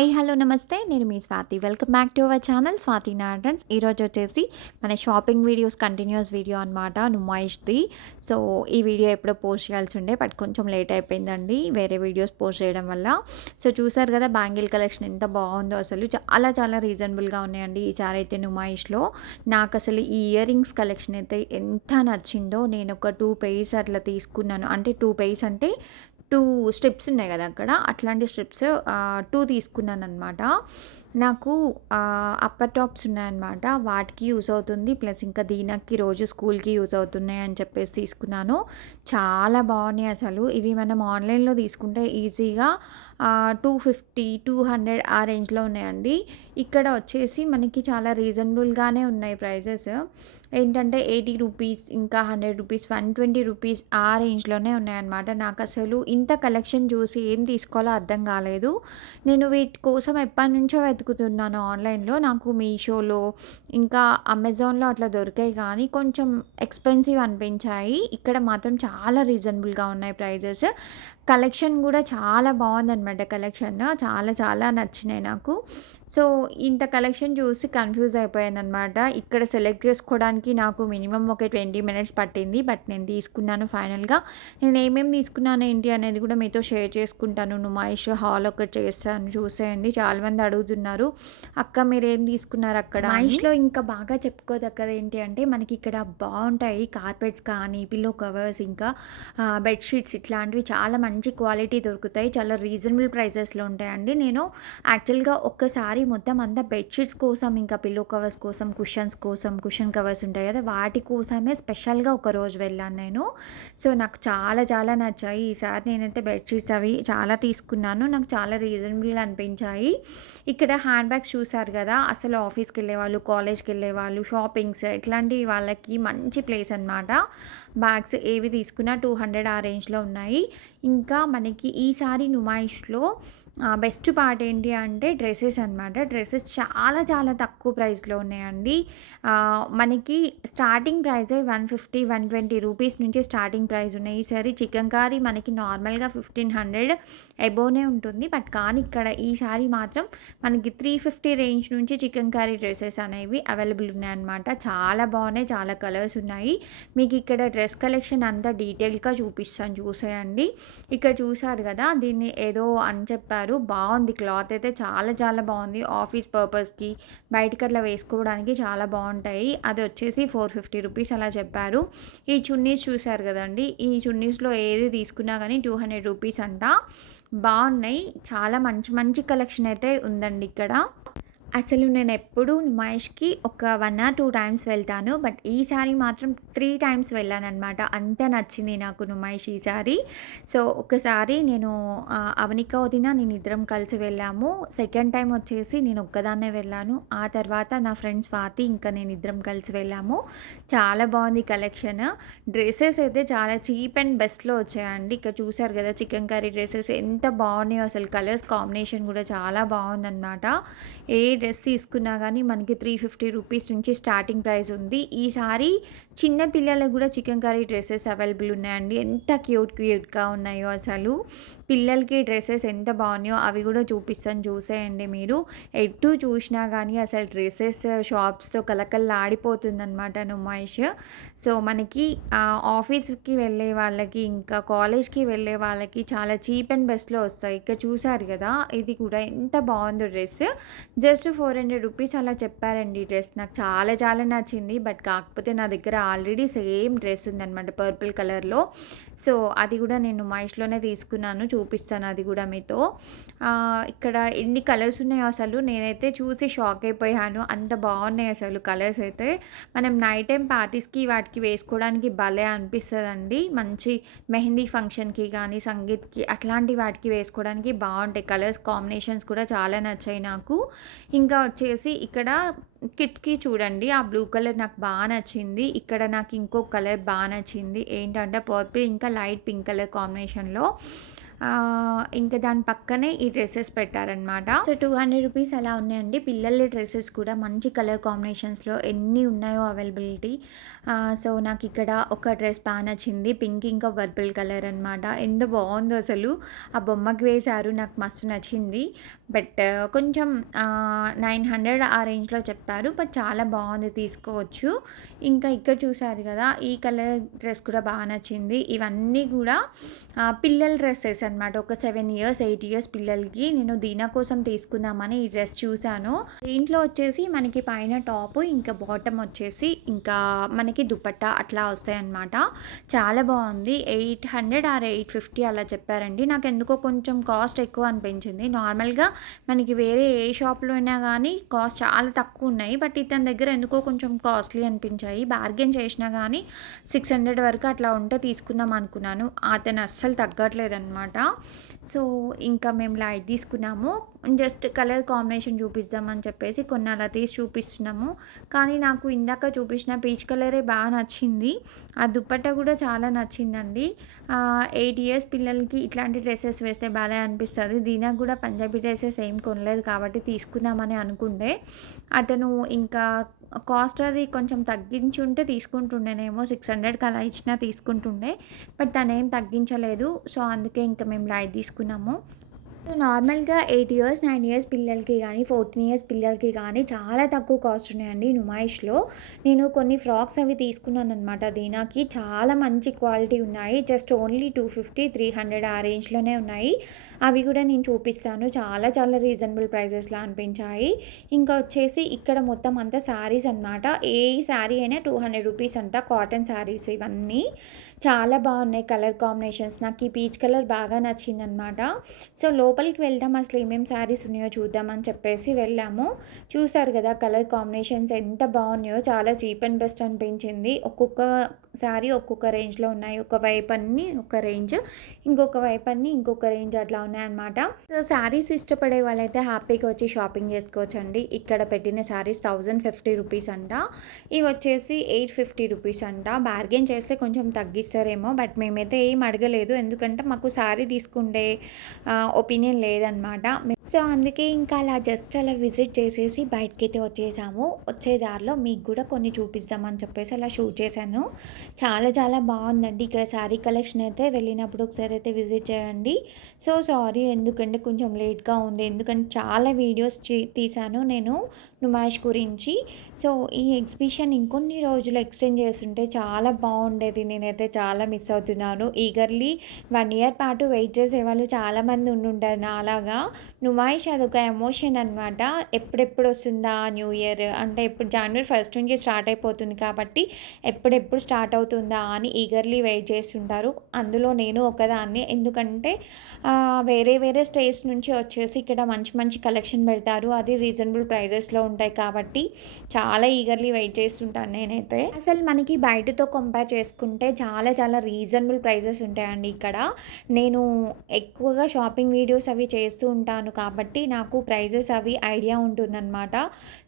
Hi hello నమస్తే. నేను మీ Swathi. Welcome back to our channel Swathi Narayan's. ఈరోజు వచ్చేసి మన షాపింగ్ వీడియోస్ కంటిన్యూస్ వీడియో అనమాట నుమాయిష్ది. సో ఈ వీడియో ఎప్పుడో పోస్ట్ చేయాల్సి ఉండే బట్ కొంచెం లేట్ అయిపోయిందండి వేరే వీడియోస్ పోస్ట్ చేయడం వల్ల. సో చూసారు కదా బ్యాంగిల్ కలెక్షన్ ఎంత బాగుందో అసలు. చాలా చాలా రీజనబుల్గా ఉన్నాయండి ఈసారి అయితే నుమాయిష్లో. నాకు అసలు ఈ ఇయర్ రింగ్స్ కలెక్షన్ అయితే ఎంత నచ్చిందో నేను ఒక టూ పెయిర్స్ అట్లా తీసుకున్నాను. అంటే టూ పెయిర్స్ అంటే టూ స్ట్రిప్స్ ఉన్నాయి కదా అక్కడ. అట్లాంటి స్ట్రిప్స్ టూ తీసుకున్నాను అనమాట నాకు అప్పర్ టాప్స్ ఉన్నాయన్నమాట. వాటికి యూస్ అవుతుంది. ప్లస్ ఇంకా దీనికి రోజు స్కూల్కి యూస్ అవుతున్నాయి అని చెప్పేసి తీసుకున్నాను. చాలా బాగున్నాయి అసలు. ఇవి మనం ఆన్లైన్లో తీసుకుంటే ఈజీగా టూ ఫిఫ్టీ టూ హండ్రెడ్ ఆ రేంజ్లో ఉన్నాయండి. ఇక్కడ వచ్చేసి మనకి చాలా రీజనబుల్గానే ఉన్నాయి ప్రైజెస్. ఏంటంటే ఎయిటీ రూపీస్ ఇంకా hundred rupees one twenty rupees ఆ రేంజ్లోనే ఉన్నాయన్నమాట. నాకు అసలు ఇంత కలెక్షన్ చూసి ఏం తీసుకోవాలో అర్థం కాలేదు. నేను వీటి కోసం ఎప్పటి నుంచో వెతుకుతున్నాను ఆన్లైన్లో. నాకు మీషోలో ఇంకా అమెజాన్లో అట్లా దొరికాయి కానీ కొంచెం ఎక్స్పెన్సివ్ అనిపించాయి. ఇక్కడ మాత్రం చాలా రీజనబుల్గా ఉన్నాయి ప్రైజెస్. కలెక్షన్ కూడా చాలా బాగుందనమాట కలెక్షన్. చాలా చాలా నచ్చినాయి నాకు. సో ఇంత కలెక్షన్ చూసి కన్ఫ్యూజ్ అయిపోయాను అనమాట ఇక్కడ సెలెక్ట్ చేసుకోవడానికి నాకు మినిమం ఒక ట్వంటీ మినిట్స్ పట్టింది. బట్ నేను తీసుకున్నాను ఫైనల్గా. నేను ఏమేమి తీసుకున్నాను ఏంటి అనేది కూడా మీతో షేర్ చేసుకుంటాను. నుమాయిష్ హాల్ ఒకటి చేస్తాను చూసేయండి. చాలామంది అడుగుతున్నారు అక్క మీరు ఏం తీసుకున్నారు అక్కడ? మహేష్లో ఇంకా బాగా చెప్పుకోదగ్గది ఏంటి అంటే మనకి ఇక్కడ బాగుంటాయి కార్పెట్స్ కానీ పిల్లో కవర్స్ ఇంకా బెడ్షీట్స్ ఇట్లాంటివి చాలా మంచి మంచి క్వాలిటీ దొరుకుతాయి. చాలా రీజనబుల్ ప్రైజెస్లో ఉంటాయండి. నేను యాక్చువల్గా ఒక్కసారి మొత్తం అంతా బెడ్షీట్స్ కోసం ఇంకా పిల్లో కవర్స్ కోసం కుషన్స్ కోసం కుషన్ కవర్స్ ఉంటాయి కదా వాటి కోసమే స్పెషల్గా ఒక రోజు వెళ్ళాను నేను. సో నాకు చాలా చాలా నచ్చాయి. ఈసారి నేనైతే బెడ్షీట్స్ అవి చాలా తీసుకున్నాను. నాకు చాలా రీజనబుల్గా అనిపించాయి. ఇక్కడ హ్యాండ్ బ్యాగ్స్ చూసారు కదా అసలు ఆఫీస్కి వెళ్ళేవాళ్ళు కాలేజ్కి వెళ్ళేవాళ్ళు షాపింగ్స్ ఇట్లాంటి వాళ్ళకి మంచి ప్లేస్ అనమాట బ్యాగ్స్ ఏవి తీసుకున్నా టూ హండ్రెడ్ ఆ రేంజ్లో ఉన్నాయి. ఇంకా మనకి ఈసారి నుమాయిష్లో బెస్ట్ పార్ట్ ఏంటి అంటే డ్రెస్సెస్ అనమాట డ్రెస్సెస్ చాలా చాలా తక్కువ ప్రైస్లో ఉన్నాయండి. మనకి starting ప్రైజే one fifty one twenty rupees నుంచి స్టార్టింగ్ ప్రైస్ ఉన్నాయి. ఈసారి చికెన్ కర్రీ మనకి నార్మల్గా ఫిఫ్టీన్ హండ్రెడ్ ఎబోనే ఉంటుంది. బట్ కానీ ఇక్కడ ఈసారి మాత్రం మనకి త్రీ ఫిఫ్టీ రేంజ్ నుంచి చికెన్ కర్రీ డ్రెస్సెస్ అనేవి అవైలబుల్ ఉన్నాయన్నమాట. చాలా బాగున్నాయి చాలా కలర్స్ ఉన్నాయి. మీకు ఇక్కడ డ్రెస్ కలెక్షన్ అంతా డీటెయిల్గా చూపిస్తాను చూసేయండి. ఇక్కడ చూసారు కదా దీన్ని ఏదో అని చెప్పారు బాగుంది. క్లాత్ అయితే చాలా చాలా బాగుంది. ఆఫీస్ పర్పస్కి బయటికి అట్లా వేసుకోవడానికి చాలా బాగుంటాయి. అది వచ్చేసి ఫోర్ ఫిఫ్టీ రూపీస్ అలా చెప్పారు. ఈ చున్నీస్ చూశారు కదండి. ఈ చున్నీస్లో ఏది తీసుకున్నా కానీ టూ హండ్రెడ్ రూపీస్ అంట. బాగున్నాయి. చాలా మంచి మంచి కలెక్షన్ అయితే ఉందండి ఇక్కడ. అసలు నేను ఎప్పుడు మహేష్కి ఒక వన్ ఆర్ టూ టైమ్స్ వెళ్తాను బట్ ఈసారి మాత్రం త్రీ టైమ్స్ వెళ్ళాను అనమాట అంత నచ్చింది నాకు నుమాయిష్ ఈసారి సో ఒకసారి నేను అవనిక వదిన నేను ఇద్దరం కలిసి వెళ్ళాము. సెకండ్ టైం వచ్చేసి నేను ఒక్కదాన్నే వెళ్ళాను. ఆ తర్వాత నా ఫ్రెండ్ స్వాతి ఇంకా నేను ఇద్దరం కలిసి వెళ్ళాము. చాలా బాగుంది కలెక్షన్ డ్రెస్సెస్ అయితే చాలా చీప్ అండ్ బెస్ట్లో వచ్చాయండి. ఇక్కడ చూసారు కదా చికెన్ కర్రీ డ్రెస్సెస్ ఎంత బాగున్నాయో అసలు కలర్స్ కాంబినేషన్ కూడా చాలా బాగుందన్నమాట. ఏ డ్రెస్ తీసుకున్నా కానీ మనకి త్రీ ఫిఫ్టీ రూపీస్ నుంచి స్టార్టింగ్ ప్రైస్ ఉంది. ఈసారి చిన్న పిల్లలకు కూడా చికెన్ కర్రీ డ్రెస్సెస్ అవైలబుల్ ఉన్నాయండి. ఎంత క్యూట్ క్యూట్గా ఉన్నాయో అసలు. పిల్లలకి డ్రెస్సెస్ ఎంత బాగున్నాయో అవి కూడా చూపిస్తాను. చూసేయండి మీరు. ఎటు చూసినా కానీ అసలు డ్రెస్సెస్ షాప్స్తో కలకల్లాడిపోతుంది అనమాట నుమాయిష్. సో మనకి ఆఫీస్కి వెళ్ళే వాళ్ళకి ఇంకా కాలేజ్కి వెళ్ళే వాళ్ళకి చాలా చీప్ అండ్ బెస్ట్లో వస్తాయి. ఇక్కడ చూసారు కదా ఇది కూడా ఎంత బాగుందో dress. Just four hundred rupees అలా చెప్పారండి డ్రెస్. నాకు చాలా చాలా నచ్చింది. బట్ కాకపోతే నా దగ్గర ఆల్రెడీ సేమ్ డ్రెస్ ఉందనమాట పర్పుల్ కలర్లో. సో అది కూడా నేను మైష్లోనే తీసుకున్నాను. చూ చూపిస్తాను అది కూడా మీతో. ఇక్కడ ఎన్ని కలర్స్ ఉన్నాయో అసలు? నేనైతే చూసి షాక్ అయిపోయాను. అంత బాగున్నాయి అసలు కలర్స్ అయితే. మనం నైట్ టైం పార్టీస్కి వాటికి వేసుకోవడానికి భలే అనిపిస్తుందండి. మంచి మెహందీ ఫంక్షన్కి కానీ సంగీత్కి అట్లాంటి వాటికి వేసుకోవడానికి బాగుంటాయి. కలర్స్ కాంబినేషన్స్ కూడా చాలా నచ్చాయి నాకు. ఇంకా వచ్చేసి ఇక్కడ కిడ్స్కి చూడండి. ఆ బ్లూ కలర్ నాకు బాగా నచ్చింది. ఇక్కడ నాకు ఇంకో కలర్ బాగా నచ్చింది. ఏంటంటే పర్పుల్ ఇంకా లైట్ పింక్ కలర్ కాంబినేషన్లో ఇంకా దాని పక్కనే ఈ డ్రెస్సెస్ పెట్టారనమాట సో టూ హండ్రెడ్ రూపీస్ అలా ఉన్నాయండి. పిల్లల డ్రెస్సెస్ కూడా మంచి కలర్ కాంబినేషన్స్లో ఎన్ని ఉన్నాయో అవైలబిలిటీ. సో నాకు ఇక్కడ ఒక డ్రెస్ బాగా నచ్చింది. పింక్ ఇంకా పర్పుల్ కలర్ అనమాట ఎంత బాగుందో అసలు. ఆ బొమ్మకి వేశారు. నాకు మస్తు నచ్చింది. బట్ కొంచెం నైన్ హండ్రెడ్ ఆ రేంజ్లో చెప్పారు. బట్ చాలా బాగుంది తీసుకోవచ్చు. ఇంకా ఇక్కడ చూసారు కదా ఈ కలర్ డ్రెస్ కూడా బాగా నచ్చింది. ఇవన్నీ కూడా పిల్లల డ్రెస్సెస్ అనమాట ఒక సెవెన్ ఇయర్స్ ఎయిట్ ఇయర్స్ పిల్లలకి నేను దీనా కోసం తీసుకుందామని ఈ డ్రెస్ చూశాను. దీంట్లో వచ్చేసి మనకి పైన టాప్ ఇంకా బాటమ్ వచ్చేసి ఇంకా మనకి దుపట్టా అట్లా వస్తాయన్నమాట. చాలా బాగుంది. Eight hundred or eight fifty అలా చెప్పారండి. నాకు ఎందుకో కొంచెం కాస్ట్ ఎక్కువ అనిపించింది. నార్మల్గా మనకి వేరే ఏ షాప్లో అయినా కానీ కాస్ట్ చాలా తక్కువ ఉన్నాయి. బట్ ఇతని దగ్గర ఎందుకో కొంచెం కాస్ట్లీ అనిపించాయి. బార్గెన్ చేసినా కానీ సిక్స్ హండ్రెడ్ వరకు అట్లా ఉంటే తీసుకుందాం అనుకున్నాను. అతను అస్సలు తగ్గట్లేదు అనమాట సో ఇంకా మేము లైట్ తీసుకున్నాము. జస్ట్ కలర్ కాంబినేషన్ చూపిద్దామని చెప్పేసి కొన్ని అలా తీసి చూపిస్తున్నాము. కానీ నాకు ఇందాక చూపించిన పీచ్ కలరే బాగా నచ్చింది. ఆ దుప్పట్ట కూడా చాలా నచ్చిందండి. ఎయిట్ ఇయర్స్ పిల్లలకి ఇట్లాంటి డ్రెస్సెస్ వేస్తే బాగా అనిపిస్తుంది. దీనికి కూడా పంజాబీ డ్రెస్సెస్ ఏం కొనలేదు కాబట్టి తీసుకుందామని అనుకుంటే అతను ఇంకా కాస్ట్ అది కొంచెం తగ్గించి ఉంటే తీసుకుంటుండేనేమో సిక్స్ హండ్రెడ్కి అలా ఇచ్చినా తీసుకుంటుండే బట్ తనేం తగ్గించలేదు. సో అందుకే ఇంకా మేము లైట్ తీసుకున్నాము. నార్మల్గా ఎయిట్ ఇయర్స్ నైన్ ఇయర్స్ పిల్లలకి కానీ ఫోర్టీన్ ఇయర్స్ పిల్లలకి కానీ చాలా తక్కువ కాస్ట్ ఉన్నాయండి నుమాయిష్లో. నేను కొన్ని ఫ్రాక్స్ అవి తీసుకున్నాను అనమాట దీనాకి. చాలా మంచి క్వాలిటీ ఉన్నాయి. Just only two fifty three hundred ఆ రేంజ్లోనే ఉన్నాయి. అవి కూడా నేను చూపిస్తాను. చాలా చాలా రీజనబుల్ ప్రైజెస్లో అనిపించాయి. ఇంకా వచ్చేసి ఇక్కడ మొత్తం అంతా శారీస్ అనమాట ఏ శారీ అయినా టూ హండ్రెడ్ రూపీస్ అంట కాటన్ శారీస్ ఇవన్నీ. చాలా బాగున్నాయి కలర్ కాంబినేషన్స్. నాకు ఈ పీచ్ కలర్ బాగా నచ్చిందనమాట సో లోపలికి వెళ్దాం అసలు ఏమేమి శారీస్ ఉన్నాయో చూద్దామని చెప్పేసి వెళ్ళాము. చూసారు కదా కలర్ కాంబినేషన్స్ ఎంత బాగున్నాయో చాలా చీప్ అండ్ బెస్ట్ అనిపించింది. ఒక్కొక్క శారీ ఒక్కొక్క రేంజ్లో ఉన్నాయి. ఒక వైపు అన్ని ఒక రేంజ్. ఇంకొక వైపు అన్ని ఇంకొక రేంజ్ అట్లా ఉన్నాయన్నమాట. సో శారీస్ ఇష్టపడే వాళ్ళైతే హ్యాపీగా వచ్చి షాపింగ్ చేసుకోవచ్చండి. ఇక్కడ పెట్టిన శారీస్ థౌజండ్ ఫిఫ్టీ రూపీస్ అంట. ఇవి వచ్చేసి ఎయిట్ ఫిఫ్టీ రూపీస్ అంట. బార్గెన్ చేస్తే కొంచెం తగ్గిస్తారేమో బట్ మేమైతే ఏం అడగలేదు. ఎందుకంటే మాకు శారీ తీసుకుండే ఒపీనియన్ లేదనమాట సో అందుకే ఇంకా అలా జస్ట్ అలా విజిట్ చేసేసి బయటకి అయితే వచ్చేసాము. వచ్చే దారిలో మీకు కూడా కొన్ని చూపిస్తామని చెప్పేసి అలా షూట్ చేశాను. చాలా చాలా బాగుందండి. ఇక్కడ శారీ కలెక్షన్ అయితే వెళ్ళినప్పుడు ఒకసారి అయితే విజిట్ చేయండి. సో సారీ ఎందుకంటే కొంచెం లేట్గా ఉంది. ఎందుకంటే చాలా వీడియోస్ తీశాను నేను నుమాష్ గురించి. సో ఈ ఎగ్జిబిషన్ ఇంకొన్ని రోజులు ఎక్స్టెండ్ చేస్తుంటే చాలా బాగుండేది. నేనైతే చాలా మిస్ అవుతున్నాను. ఈగర్లీ వన్ ఇయర్ పాటు వెయిట్ చేసే వాళ్ళు చాలామంది ఉండుంటారు నాలాగా. నుమాయిష్ అదొక ఎమోషన్ అనమాట ఎప్పుడెప్పుడు వస్తుందా న్యూ ఇయర్? అంటే ఇప్పుడు జనవరి ఫస్ట్ నుంచి స్టార్ట్ అయిపోతుంది కాబట్టి ఎప్పుడెప్పుడు స్టార్ట్ అవుతుందా అని ఈగర్లీ వెయిట్ చేస్తుంటారు. అందులో నేను ఒకదాన్ని. ఎందుకంటే వేరే వేరే స్టేట్స్ నుంచి వచ్చేసి ఇక్కడ మంచి మంచి కలెక్షన్ పెడతారు. అది రీజనబుల్ ప్రైజెస్లో ఉంటాయి కాబట్టి చాలా ఈగర్లీ వెయిట్ చేస్తుంటాను నేనైతే. అసలు మనకి బయటతో కంపేర్ చేసుకుంటే చాలా చాలా రీజనబుల్ ప్రైజెస్ ఉంటాయండి ఇక్కడ. నేను ఎక్కువగా షాపింగ్ వీడియోస్ అవి చేస్తూ ఉంటాను కాబట్టి నాకు ప్రైజెస్ అవి ఐడియా ఉంటుందన్నమాట.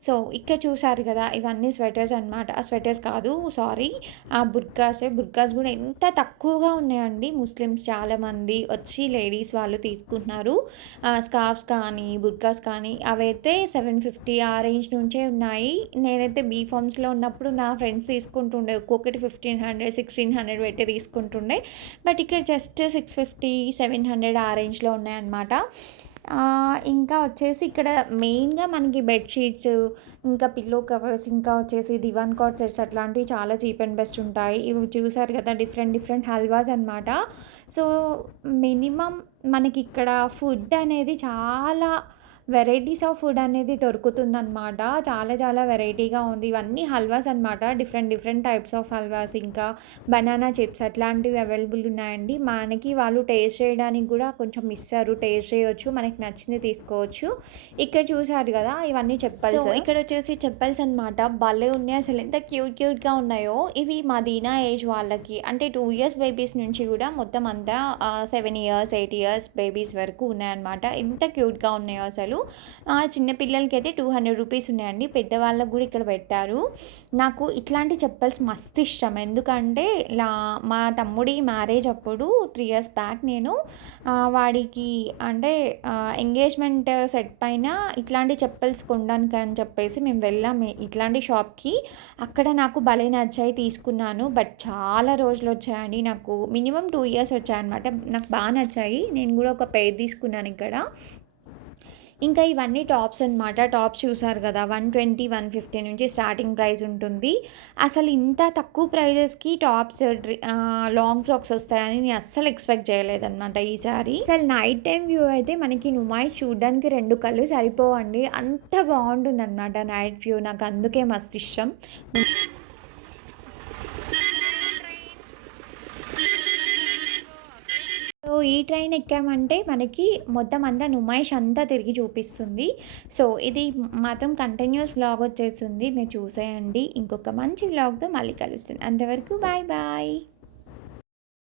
సో ఇక్కడ చూసారు కదా ఇవన్నీ స్వెటర్స్ అనమాట స్వెటర్స్ కాదు సారీ ఆ బుర్కాస్. బుర్కాస్ కూడా ఎంత తక్కువగా ఉన్నాయండి. ముస్లిమ్స్ చాలామంది వచ్చి లేడీస్ వాళ్ళు తీసుకుంటున్నారు. స్కార్ఫ్స్ కానీ బుర్కాస్ కానీ అవైతే సెవెన్ ఫిఫ్టీ ఆ రేంజ్ నుంచే ఉన్నాయి. నేనైతే బీఫామ్స్లో ఉన్నప్పుడు నా ఫ్రెండ్స్ తీసుకుంటుండే ఒక్కొక్కటి ఫిఫ్టీన్ హండ్రెడ్ సిక్స్టీన్ హండ్రెడ్ పెట్టి తీసుకుంటుండే. బట్ ఇక్కడ just six fifty seven hundred ఆ రేంజ్లో ఉన్నాయన్నమాట. ఇంకా వచ్చేసి ఇక్కడ మెయిన్గా మనకి బెడ్షీట్స్ ఇంకా పిల్లో కవర్స్ ఇంకా వచ్చేసి దివాన్ కాట్ సెట్స్ అట్లాంటివి చాలా చీప్ అండ్ బెస్ట్ ఉంటాయి. ఇవి చూసారు కదా డిఫరెంట్ డిఫరెంట్ హల్వాస్ అనమాట సో మినిమం మనకి ఇక్కడ ఫుడ్ అనేది చాలా వెరైటీస్ ఆఫ్ ఫుడ్ అనేది దొరుకుతుందనమాట చాలా చాలా వెరైటీగా ఉంది. ఇవన్నీ హల్వాస్ అనమాట different different types of halwas. ఇంకా బనానా చిప్స్ అట్లాంటివి అవైలబుల్ ఉన్నాయండి. మనకి వాళ్ళు టేస్ట్ చేయడానికి కూడా కొంచెం ఇస్తారు. టేస్ట్ చేయొచ్చు. మనకి నచ్చింది తీసుకోవచ్చు. ఇక్కడ చూసారు కదా ఇవన్నీ చెప్పల్స్. ఇక్కడ వచ్చేసి చెప్పల్స్ అనమాట భలే ఉన్నాయి. అసలు ఎంత క్యూట్ క్యూట్గా ఉన్నాయో. ఇవి మదీనా ఏజ్ వాళ్ళకి అంటే టూ ఇయర్స్ బేబీస్ నుంచి కూడా మొత్తం అంతా seven years eight years babies వరకు ఉన్నాయన్నమాట. ఎంత క్యూట్గా ఉన్నాయో అసలు. చిన్నపిల్లలకి అయితే టూ హండ్రెడ్ రూపీస్ ఉన్నాయండి. పెద్దవాళ్ళకు కూడా ఇక్కడ పెట్టారు. నాకు ఇట్లాంటి చెప్పల్స్ మస్తు ఇష్టం. ఎందుకంటే లా మా తమ్ముడి మ్యారేజ్ అప్పుడు త్రీ ఇయర్స్ బ్యాక్ నేను వాడికి అంటే ఎంగేజ్మెంట్ సెట్ పైన ఇట్లాంటి చెప్పల్స్ కొనడానికి అని చెప్పేసి మేము వెళ్ళాం ఇట్లాంటి షాప్కి అక్కడ నాకు భలే నచ్చాయి తీసుకున్నాను. బట్ చాలా రోజులు వచ్చాయండి. నాకు మినిమం టూ ఇయర్స్ వచ్చాయన్నమాట. నాకు బాగా నచ్చాయి. నేను కూడా ఒక పేరు తీసుకున్నాను ఇక్కడ. ఇంకా ఇవన్నీ టాప్స్ అన్నమాట. టాప్స్ చూసారు కదా వన్ ట్వంటీ వన్ ఫిఫ్టీ నుంచి స్టార్టింగ్ ప్రైస్ ఉంటుంది. అసలు ఇంత తక్కువ ప్రైజెస్కి టాప్స్ లాంగ్ ఫ్రాక్స్ వస్తాయని నేను అస్సలు ఎక్స్పెక్ట్ చేయలేదన్నమాట ఈసారి అసలు నైట్ టైం వ్యూ అయితే మనకి నుమాయి చూడడానికి రెండు కళ్ళు సరిపోవండి. అంత బాగుంటుంది అనమాట నైట్ వ్యూ. నాకు అందుకే మస్తు ఇష్టం. సో ఈ ట్రైన్ ఎక్కామంటే మనకి మొత్తం అంతా నుమాయిష్ అంతా తిరిగి చూపిస్తుంది. సో ఇది మాత్రం కంటిన్యూస్ వ్లాగ్ వచ్చేసింది. మీరు చూసేయండి. ఇంకొక మంచి వ్లాగ్తో మళ్ళీ కలుస్తుంది అంతవరకు బాయ్ బాయ్